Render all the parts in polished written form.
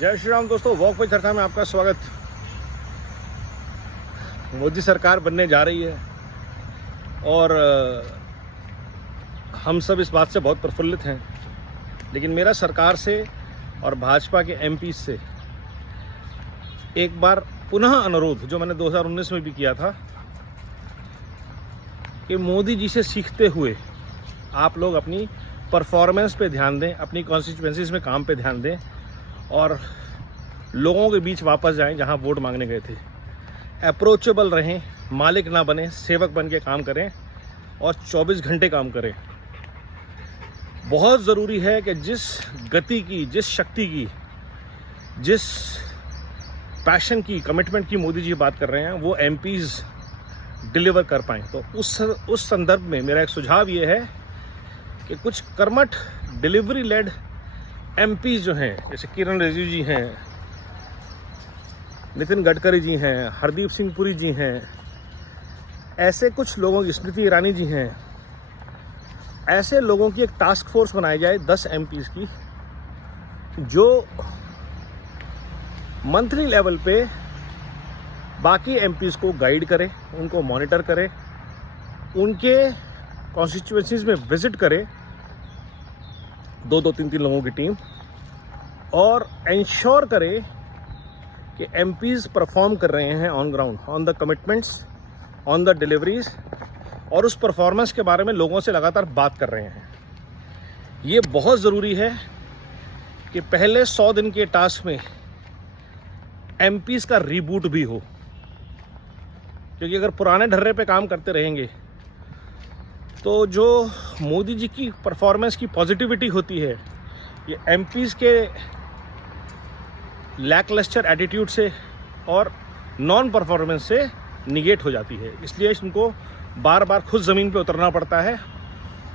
जय श्री राम दोस्तों, वॉक पे चर्चा में आपका स्वागत। मोदी सरकार बनने जा रही है और हम सब इस बात से बहुत प्रफुल्लित हैं, लेकिन मेरा सरकार से और भाजपा के एमपी से एक बार पुनः अनुरोध, जो मैंने 2019 में भी किया था, कि मोदी जी से सीखते हुए आप लोग अपनी परफॉर्मेंस पे ध्यान दें, अपनी कॉन्स्टिट्यूएंसीज में काम पे ध्यान दें और लोगों के बीच वापस जाएं जहां वोट मांगने गए थे। अप्रोचेबल रहें, मालिक ना बने, सेवक बन के काम करें और 24 घंटे काम करें। बहुत ज़रूरी है कि जिस गति की, जिस शक्ति की, जिस पैशन की, कमिटमेंट की मोदी जी बात कर रहे हैं, वो एमपीज़ डिलीवर कर पाएँ। तो उस संदर्भ में मेरा एक सुझाव ये है कि कुछ कर्मठ डिलीवरी लेड एमपीज़ जो हैं, जैसे किरण रिजिजू जी हैं, नितिन गडकरी जी हैं, हरदीप सिंह पुरी जी हैं, ऐसे कुछ लोगों की, स्मृति ईरानी जी हैं, ऐसे लोगों की एक टास्क फोर्स बनाई जाए 10 एमपीज़ की, जो मंथली लेवल पे बाकी एमपीज़ को गाइड करे, उनको मॉनिटर करे, उनके कॉन्स्टिट्यूएंसीज में विजिट करे, 2-2, 3-3 लोगों की टीम, और इंश्योर करे कि एमपीज़ परफॉर्म कर रहे हैं on ground, on the commitments, on the deliveries, और उस परफॉर्मेंस के बारे में लोगों से लगातार बात कर रहे हैं। ये बहुत ज़रूरी है कि पहले 100 दिन के टास्क में एमपीज़ का रीबूट भी हो, क्योंकि अगर पुराने ढर्रे पे काम करते रहेंगे तो जो मोदी जी की परफॉर्मेंस की पॉजिटिविटी होती है, ये एमपीज़ के लैकलस्टर एटीट्यूड से और नॉन परफॉर्मेंस से निगेट हो जाती है। इसलिए इनको बार बार खुद ज़मीन पे उतरना पड़ता है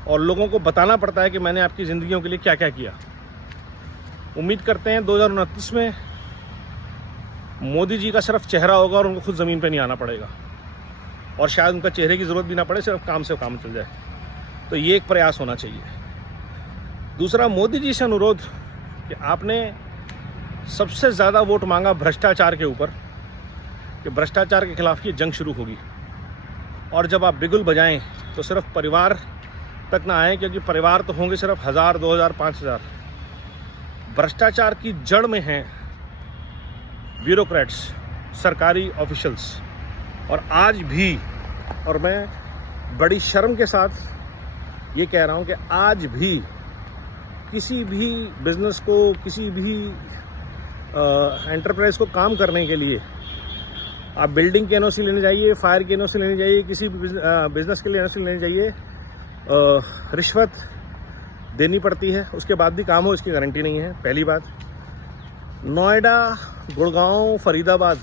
और लोगों को बताना पड़ता है कि मैंने आपकी ज़िंदगियों के लिए क्या क्या किया। उम्मीद करते हैं 2029 में मोदी जी का सिर्फ चेहरा होगा और उनको खुद ज़मीन पे नहीं आना पड़ेगा, और शायद उनका चेहरे की ज़रूरत भी ना पड़े, सिर्फ काम से काम चल जाए। तो ये एक प्रयास होना चाहिए। दूसरा, मोदी जी से अनुरोध कि आपने सबसे ज़्यादा वोट मांगा भ्रष्टाचार के ऊपर, कि भ्रष्टाचार के खिलाफ ये जंग शुरू होगी, और जब आप बिगुल बजाएं तो सिर्फ परिवार तक ना आए, क्योंकि परिवार तो होंगे सिर्फ 1000, 2000, 5000। भ्रष्टाचार की जड़ में हैं ब्यूरोक्रेट्स, सरकारी ऑफिशियल्स, और आज भी, और मैं बड़ी शर्म के साथ ये कह रहा हूँ कि आज भी किसी भी बिजनेस को, किसी भी एंटरप्राइज को काम करने के लिए आप बिल्डिंग के एनओसी लेने जाइए, फायर की एनओसी लेने जाइए, किसी भी बिजनेस के लिए एनओसी लेने जाइए, रिश्वत देनी पड़ती है, उसके बाद भी काम हो इसकी गारंटी नहीं है। पहली बात। नोएडा, गुड़गांव, फरीदाबाद,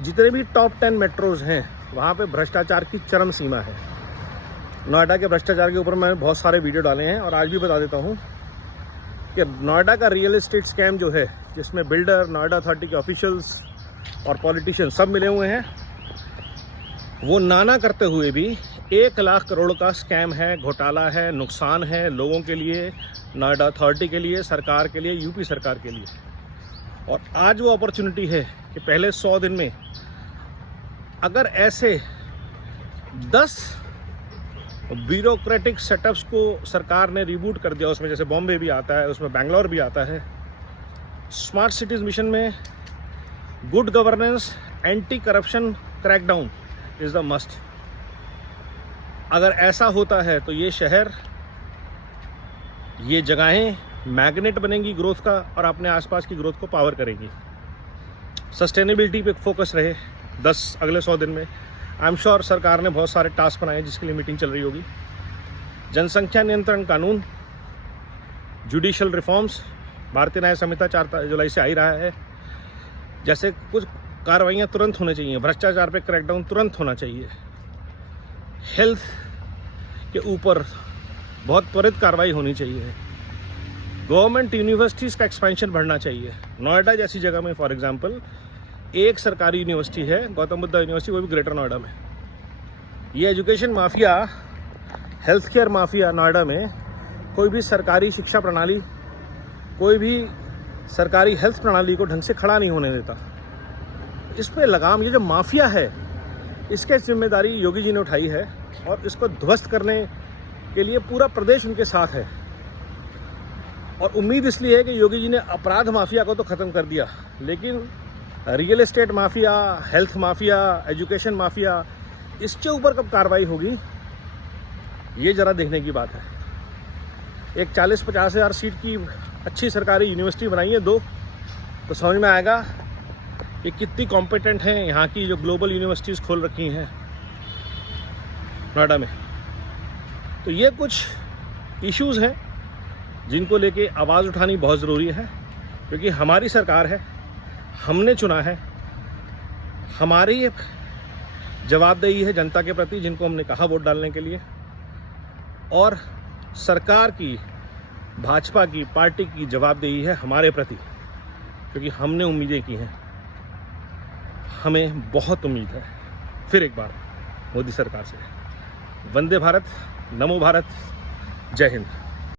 जितने भी टॉप 10 मेट्रोज हैं, वहाँ पे भ्रष्टाचार की चरम सीमा है। नोएडा के भ्रष्टाचार के ऊपर मैंने बहुत सारे वीडियो डाले हैं, और आज भी बता देता हूँ कि नोएडा का रियल एस्टेट स्कैम जो है, जिसमें बिल्डर, नोएडा अथॉरिटी के ऑफिशियल्स और पॉलिटिशियन सब मिले हुए हैं, वो नाना करते हुए भी 1 लाख करोड़ का स्कैम है, घोटाला है, नुकसान है लोगों के लिए, नोएडा अथॉरिटी के लिए, सरकार के लिए, यूपी सरकार के लिए। और आज वो अपॉर्चुनिटी है कि पहले 100 दिन में अगर ऐसे 10 ब्यूरोक्रेटिक सेटअप्स को सरकार ने रिबूट कर दिया, उसमें जैसे बॉम्बे भी आता है, उसमें बेंगलोर भी आता है, स्मार्ट सिटीज़ मिशन में good governance, anti corruption crackdown is the must. अगर ऐसा होता है तो ये शहर, ये जगहें मैग्नेट बनेंगी ग्रोथ का, और अपने आसपास की ग्रोथ को पावर करेगी। सस्टेनेबिलिटी पे फोकस रहे अगले 100 दिन में। आई एम श्योर सरकार ने बहुत सारे टास्क बनाए जिसके लिए मीटिंग चल रही होगी। जनसंख्या नियंत्रण कानून, जुडिशियल रिफॉर्म्स, भारतीय न्याय संहिता 4 जुलाई से आ ही रहा है, जैसे कुछ कार्रवाइयाँ तुरंत होनी चाहिए। भ्रष्टाचार पे क्रैकडाउन तुरंत होना चाहिए। हेल्थ के ऊपर बहुत त्वरित कार्रवाई होनी चाहिए। गवर्नमेंट यूनिवर्सिटीज़ का एक्सपेंशन बढ़ना चाहिए। नोएडा जैसी जगह में फॉर एग्जांपल एक सरकारी यूनिवर्सिटी है, गौतम बुद्ध यूनिवर्सिटी, वो भी ग्रेटर नोएडा में। ये education mafia, health care mafia Noida में कोई भी सरकारी शिक्षा प्रणाली, कोई भी सरकारी हेल्थ प्रणाली को ढंग से खड़ा नहीं होने देता। इस पे लगाम, ये जो माफिया है, इसके जिम्मेदारी योगी जी ने उठाई है और इसको ध्वस्त करने के लिए पूरा प्रदेश उनके साथ है। और उम्मीद इसलिए है कि योगी जी ने अपराध माफिया को तो ख़त्म कर दिया, लेकिन real estate mafia, health mafia, education mafia, इसके ऊपर कब कार्रवाई होगी, ये ज़रा देखने की बात है। एक 40-50 हज़ार सीट की अच्छी सरकारी यूनिवर्सिटी बनाई है 2, तो समझ में आएगा कि कितनी कॉम्पिटेंट हैं यहाँ की जो ग्लोबल यूनिवर्सिटीज़ खोल रखी हैं नोएडा में। तो ये कुछ इश्यूज़ हैं जिनको लेके आवाज़ उठानी बहुत ज़रूरी है, क्योंकि हमारी सरकार है, हमने चुना है, हमारी जवाबदेही है जनता के प्रति जिनको हमने कहा वोट डालने के लिए, और सरकार की, भाजपा की, पार्टी की जवाबदेही है हमारे प्रति, क्योंकि हमने उम्मीदें की हैं। हमें बहुत उम्मीद है फिर एक बार मोदी सरकार से। वंदे भारत, नमो भारत, जय हिंद।